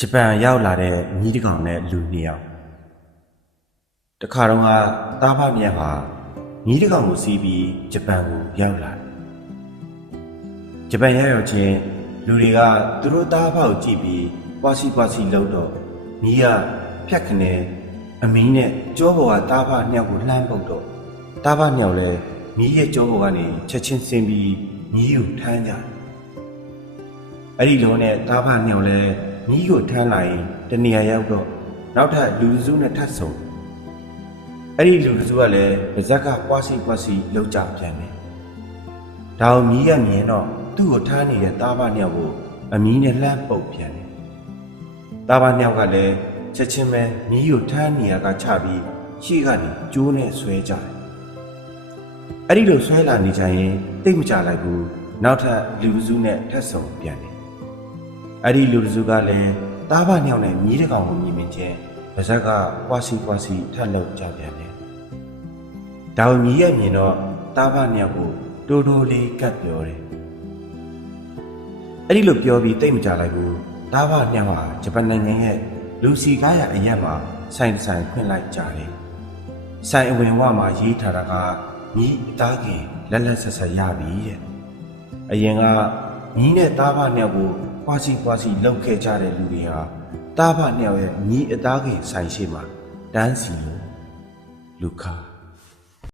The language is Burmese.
ဂျပန်ရောက်လာတဲ့ညီးတစ်ကောင်နဲ့လူနှစ်ယောက်တခါတော့ကတားဖမြတ်ဟာညီးတစ်ကောင်ကိုစီးပြီးဂျပန်ကိုရောက်လာတယ်ဂျပန်ရောက်ရောက်ချင်းလူတွေကသူတို့တားဖကိုကြည့်ပြီးပွားစီပွားစီလှုပ်တော့ညီးကဖြတ်ခနဲအမင်းနဲ့ကြောပေါ်ကတားဖနှစ်ယောက်ကိုလှမ်းပုတ်တော့တားဖနှစ်ယောက်လည်းညီးရဲ့ကြောပေါ်ကနေချက်ချင်းဆင်းပြီးညီးကိုထမ်းကြတယ်အဲ့ဒီလုံးနဲ့တားဖနှစ်ယောက်လဲညီး ကိုထမ်းလာရင်တနေရာရောက်တော့နောက်ထပ်လူစုနဲ့ထပ်ဆုံအဲ့ဒီလူစုကလည်းပါဇက်ကပွားစီပွားစီလောက်ကြပြန်တယ်ဒါအောင်ညီးကမြင်တော့သူ့ကိုထားနေတဲ့တားဖနှစ်ယောက်ကိုအမီးနဲ့လှမ်းပုတ်ပြန်တယ်တားဖနှစ်ယောက်ကလည်းချက်ချင်းပဲညီးကိုထမ်းနေရကချပြီးရှေ့ကနေကျိုးနဲ့ဆွဲကြတယ်အဲ့ဒီလိုဆွဲလာနေကြရင်တိတ်မကြလိုက်ဘူးနောက်ထပ်လူစုနဲ့ထပ်ဆုံပြန်တယ် အဲ့ဒီလူတစုကလည်းတားဖနှစ်ယောက်နဲ့မြည်တစ်ကောင်ကိုမြင်မြင်ချင်းပါဇက်ကပွားစီပွားစီထက်လောက်ကြပြန်တယ်။ဒါကိုမြည်ရမြင်တော့တားဖနှစ်ယောက်ကိုတိုးတိုးလေးကပ်ပြောတယ်။အဲ့ဒီလိုပြောပြီးတိတ်မကြလိုက်ဘူး။တားဖနှစ်ယောက်ဟာဂျပန်နိုင်ငံရဲ့လူစီကားရအရက်မှာဆိုင်တစ်ဆိုင်ခွင့်လိုက်ကြတယ်။ဆိုင်အဝင်ဝမှာရေးထားတာကမြည်အသားကင်လက်လက်ဆက်ဆက်ရပြီတဲ့။အရင်ကညီးနဲ့တားဖနှစ်ယောက်ကို ပွားစီပွားစီလှုပ်ခဲ့ကြတဲ့လူတွေဟာတားဖနှစ်ယောက်ရဲ့ညီးအသားခင်ဆိုင်ရှိမှာတန်းစီလို့လူခါ